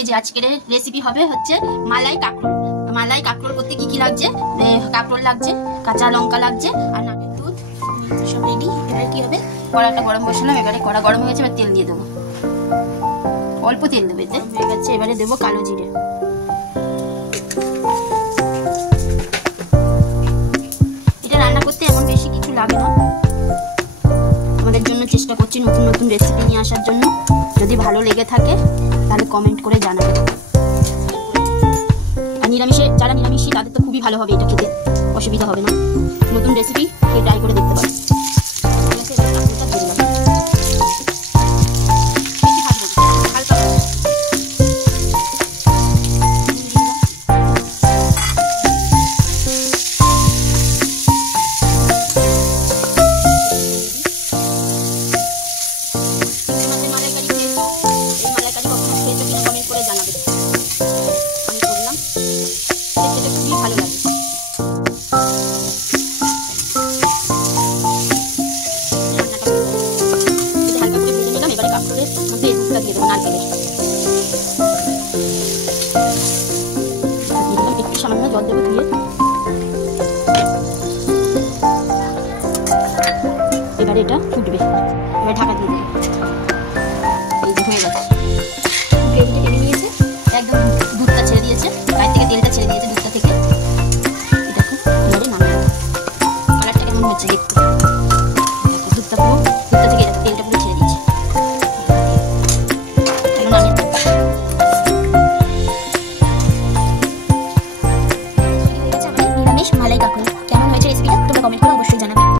এই যে আজকের রেসিপি হবে হচ্ছে মালাই কাঁকরোল। মালাই কাঁকরোল করতে কি কি লাগছে? কাঁকরোল লাগছে, কাঁচা লঙ্কা লাগছে, আর নাকের দুধ, সব রেডি। এবারে কি হবে, কড়াটা গরম বসালাম। এবারে কড়া গরম হয়ে গেছে, এবার তেল দিয়ে দেবো। অল্প তেল দেবো, এতে হয়ে গেছে। এবারে দেবো কালো জিরে। এটা রান্না করতে এমন বেশি কিছু লাগে না। আমাদের জন্য চেষ্টা করছি নতুন নতুন রেসিপি নিয়ে আসার জন্য। যদি ভালো লেগে থাকে তাহলে কমেন্ট করে জানাবেন। আর নিরামিষে, যারা নিরামিষী তাদের তো খুবই ভালো হবে, এটা খেতে অসুবিধা হবে না। নতুন রেসিপি খেয়ে ট্রাই করে দেখতে পারেন। ভালো লাগে। হালকা করে ভেজে নিলাম। এবারে কাঁকরোলের মধ্যে দুধটা দিয়ে দেবো, নারকেলের একটু সামান্য জল দেবো দিয়ে। এবারে এটা ফুটবে, এবার ঢাকা দিয়ে দেবো।